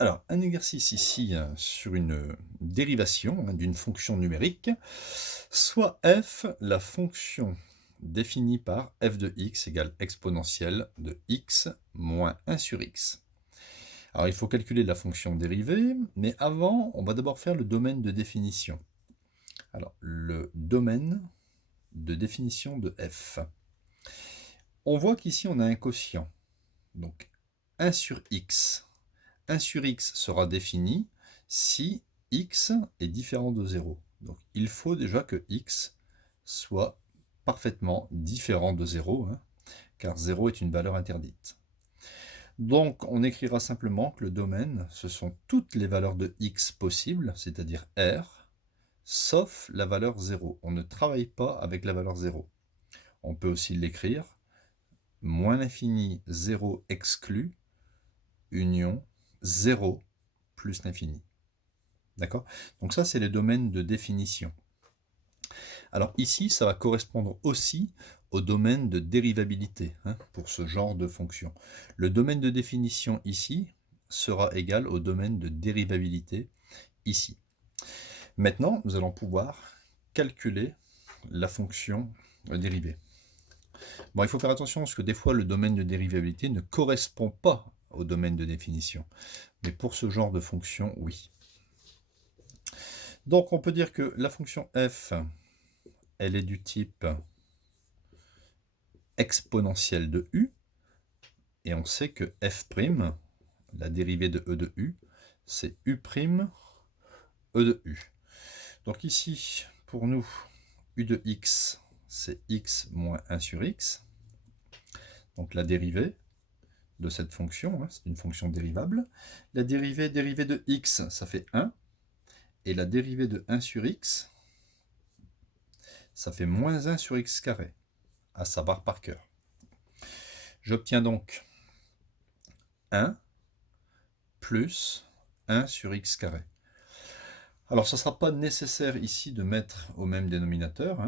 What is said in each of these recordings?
Alors, un exercice ici sur une dérivation d'une fonction numérique. Soit f, la fonction définie par f de x égale exponentielle de x moins 1 sur x. Alors, il faut calculer la fonction dérivée, mais avant, on va d'abord faire le domaine de définition. Alors, le domaine de définition de f. On voit qu'ici, on a un quotient. Donc, 1 sur x. 1 sur x sera défini si x est différent de 0. Donc, il faut déjà que x soit parfaitement différent de 0, car 0 est une valeur interdite. Donc, on écrira simplement que le domaine, ce sont toutes les valeurs de x possibles, c'est-à-dire r, sauf la valeur 0. On ne travaille pas avec la valeur 0. On peut aussi l'écrire, moins l'infini, 0 exclu, union, 0 plus l'infini. D'accord? Donc ça, c'est les domaines de définition. Alors ici, ça va correspondre aussi au domaine de dérivabilité pour ce genre de fonction. Le domaine de définition ici sera égal au domaine de dérivabilité ici. Maintenant, nous allons pouvoir calculer la fonction dérivée. Bon, il faut faire attention parce que des fois, le domaine de dérivabilité ne correspond pas au domaine de définition. Mais pour ce genre de fonction, oui. Donc, on peut dire que la fonction f, elle est du type exponentielle de u, et on sait que f', la dérivée de e de u, c'est u', e de u. Donc ici, pour nous, u de x, c'est x moins 1 sur x. Donc la dérivée de cette fonction, c'est une fonction dérivable. La dérivée de x, ça fait 1. Et la dérivée de 1 sur x, ça fait moins 1 sur x carré, à savoir par cœur. J'obtiens donc 1 plus 1 sur x carré. Alors, ce ne sera pas nécessaire ici de mettre au même dénominateur.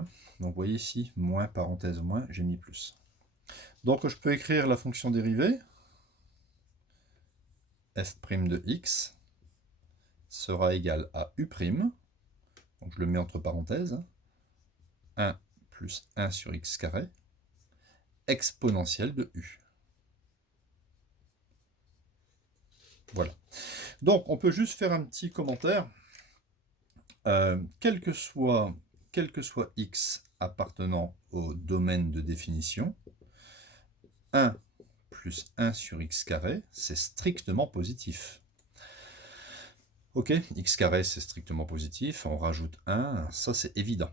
Donc, vous voyez ici, moins, parenthèse, moins, j'ai mis plus. Donc, je peux écrire la fonction dérivée. f' de x sera égal à u'. Donc, je le mets entre parenthèses. 1 plus 1 sur x carré, exponentielle de u. Voilà. Donc, on peut juste faire un petit commentaire. Quel que soit x appartenant au domaine de définition, 1 plus 1 sur x carré, c'est strictement positif. Ok, x carré, c'est strictement positif, on rajoute 1, ça c'est évident.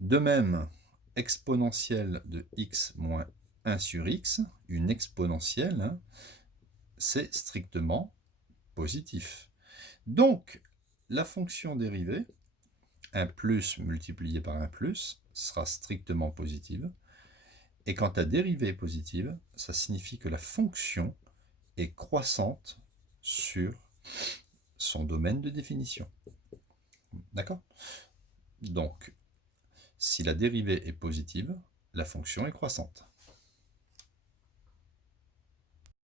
De même, exponentielle de x moins 1 sur x, une exponentielle, c'est strictement positif. Donc, la fonction dérivée, 1 plus multiplié par 1 plus, sera strictement positive. Et quand ta dérivée est positive, ça signifie que la fonction est croissante sur son domaine de définition. D'accord? Donc, si la dérivée est positive, la fonction est croissante.